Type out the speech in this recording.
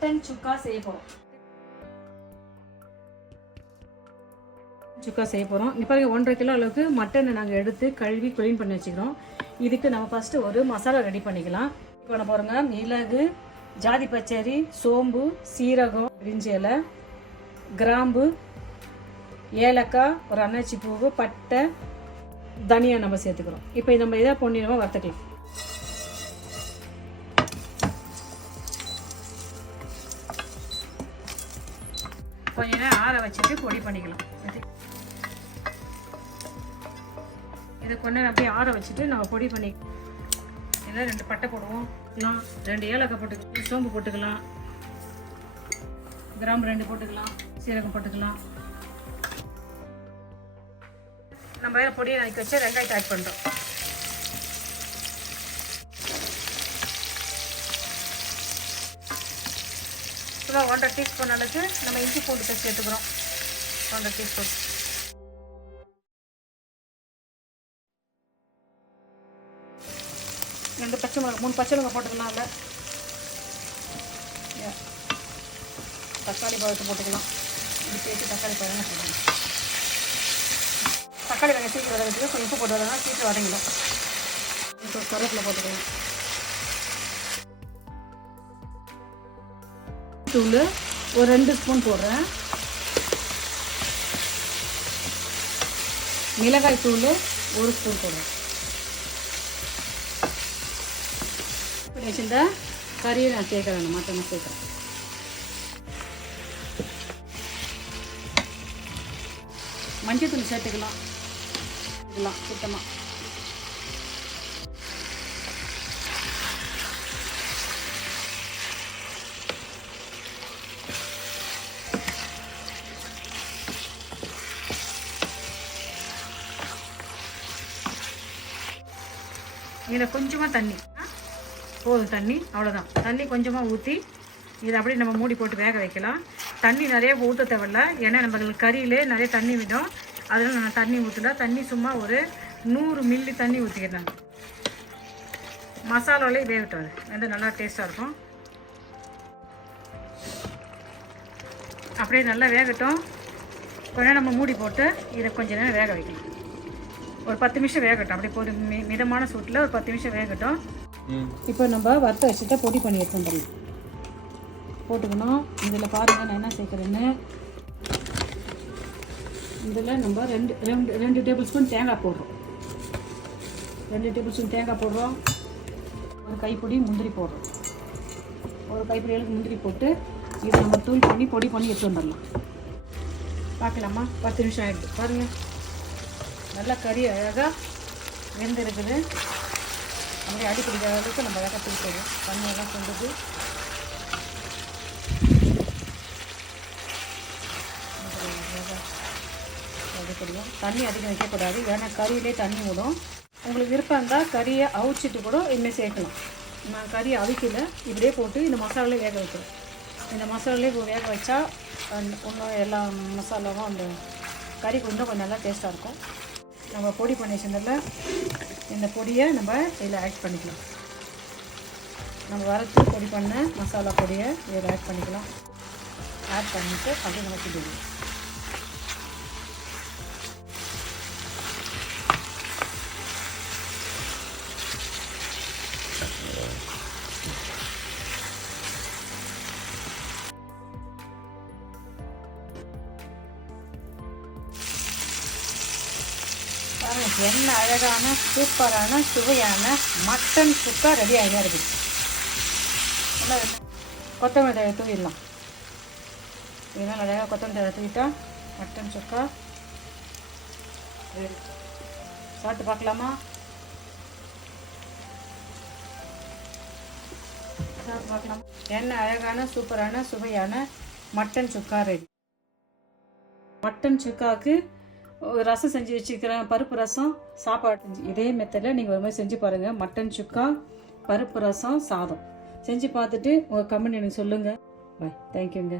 Mutton சுக்கா செய்ய போகிறோம். சுக்கா செய்ய போகிறோம். இப்போ 1.5 கிலோ அளவுக்கு மட்டனை நாங்கள் எடுத்து கழுவி க்ளீன் பண்ணி வச்சுக்கிறோம். இதுக்கு நம்ம ஃபஸ்ட்டு ஒரு மசாலா ரெடி பண்ணிக்கலாம். இப்போ நான் போகிறோங்க, மிளகு, ஜாதி பச்சரி, சோம்பு, சீரகம், பிரிஞ்சி இலை, கிராம்பு, ஏலக்காய், ஒரு அன்னாச்சி பூவு, பட்டை, தனியா நம்ம சேர்த்துக்கிறோம். இப்போ நம்ம இதை பொன்னிறமாக வறுத்துக்கலாம். கொஞ்ச நேரம் ஆற வச்சுட்டு பொடி பண்ணிக்கலாம். இதை கொஞ்ச நேரம் அப்படியே ஆற வச்சுட்டு நம்ம பொடி பண்ணிக்கலாம். இதில் 2 பட்டை போடுவோம், 2 ஏலக்காய் போட்டுக்கலாம், சோம்பு போட்டுக்கலாம், கிராம்பு 2 போட்டுக்கலாம், சீரகம் போட்டுக்கலாம். நம்ம வேறு பொடியை நறுக்கி வச்சு வெங்காயத்தை ஆட் பண்ணுறோம். சும்மா 1.5 டீஸ்பூன் அளவுக்கு நம்ம இஞ்சி பூண்டு பேஸ்ட் சேர்த்துக்கிறோம். 1.5 டீஸ்பூன். ரெண்டு பச்சை மிளகா, 3 பச்சை மிளகா போட்டுக்கலாம். அதில் தக்காளி பழத்தை போட்டுக்கலாம். இப்படி சேர்த்து தக்காளி பழம் போட்டுக்கலாம். தக்காளி வெங்காயம் சீக்கிரம் வதங்கிறதுக்கு கொஞ்சம் உப்பு போட்டு வதங்க சீக்கிரம் வதங்கிடும். இப்போ கருவேப்பிலை போட்டுக்கலாம். தூள் ஒரு 2 ஸ்பூன் போடுறேன். மிளகாய் தூள் 1 ஸ்பூன் போடுறேன். இப்படி வச்சுருந்தா கறியை நான் சேர்க்குறேன், மட்டனை சேர்க்குறேன். மஞ்சள் தூள் சேர்த்துக்கலாம். இதெல்லாம் சுத்தமாக இதில் கொஞ்சமாக தண்ணி போதும். தண்ணி அவ்வளோதான். தண்ணி கொஞ்சமாக ஊற்றி இதை அப்படியே நம்ம மூடி போட்டு வேக வைக்கலாம். தண்ணி நிறைய ஊற்ற தேவையில்ல, ஏன்னா நம்மளுக்கு கறியிலே நிறைய தண்ணி விடும். அதனால் நான் தண்ணி ஊற்றல. தண்ணி சும்மா ஒரு 100 மில்லி தண்ணி ஊற்றிக்கிறேன். மசாலாலே வேகட்டும், அது வந்து நல்லா டேஸ்ட்டாக இருக்கும். அப்படியே நல்லா வேகட்டும். கொஞ்சம் நம்ம மூடி போட்டு இதை கொஞ்சம் நேரம் வேக வைக்கணும். ஒரு 10 நிமிஷம் வேகட்டும். அப்படியே போது மிதமான சூட்டில் ஒரு 10 நிமிஷம் வேகட்டும். இப்போ நம்ம வறுத்த வச்சுட்டா பொடி பண்ணி எடுத்துட்டு போட்டுக்கணும். இதில் பாருங்கள் நான் என்ன சேர்க்குறேன்னு. இதில் நம்ம 2 டேபிள் ஸ்பூன் தேங்காய் போடுறோம். 2 டேபிள் ஸ்பூன் தேங்காய் போடுறோம். ஒரு கைப்பிடி முந்திரி போடுறோம். ஒரு கைப்பிடி அளவுக்கு முந்திரி போட்டு இதை நம்ம தூள் பண்ணி பொடி பண்ணி எடுத்து வந்துடலாம். பார்க்கலாமா? 10 நிமிஷம் ஆகிடுது. பாருங்கள், நல்லா கறி அழகாக வெந்திருக்குது. அப்படியே அடிப்பிடிக்கிற அளவுக்கு நம்ம அழகாக பிடிச்சிடும். தண்ணியெல்லாம் கொண்டுது. தண்ணி அதிகம் வைக்கக்கூடாது, ஏன்னா கறியிலே தண்ணி விடும். உங்களுக்கு விருப்பம் இருந்தால் கறியை அவிச்சிட்டு கூட இனிமேல் சேர்க்கலாம். நான் கறியை அவிக்கல, இப்படியே போட்டு இந்த மசாலாலே வேக வைக்கிறேன். இந்த மசாலாலே வேக வச்சா இன்னும் எல்லா மசாலாவும் அந்த கறிக்கு இன்னும் கொஞ்சம் நல்லா டேஸ்ட்டாக இருக்கும். நம்ம பொடி பண்ணி வச்சதில் இந்த பொடியை நம்ம இதில் ஆட் பண்ணிக்கலாம். நம்ம வறுத்து பொடி பண்ண மசாலா பொடியை இதில் ஆட் பண்ணிக்கலாம். ஆட் பண்ணிவிட்டு அப்படியே நம்ம கிண்டிடுவோம். என்ன அழகான சூப்பரான சுவையான மட்டன் சுக்கா ரெடி ஆகிதான் இருக்குது. கொத்தமல்லி தழை தூவிடலாம். இதனால் அழகாக கொத்தமல்லி தழை தூவிட்டா மட்டன் சுக்கா சாப்பிட்டு பார்க்கலாமா? சாப்பிட்டு பார்க்கலாம். என்ன அழகான சூப்பரான சுவையான மட்டன் சுக்கா ரெடி. மட்டன் சுக்காவுக்கு ரசம் செஞ்சு வச்சுக்கிறேன். பருப்பு ரசம், சாப்பாடு. இதே மெத்தடில் நீங்கள் ஒரு மாதிரி செஞ்சு பாருங்கள். மட்டன் சுக்கா, பருப்பு ரசம், சாதம் செஞ்சு பார்த்துட்டு உங்கள் கமெண்ட் எனக்கு சொல்லுங்கள். பாய். தேங்க்யூங்க.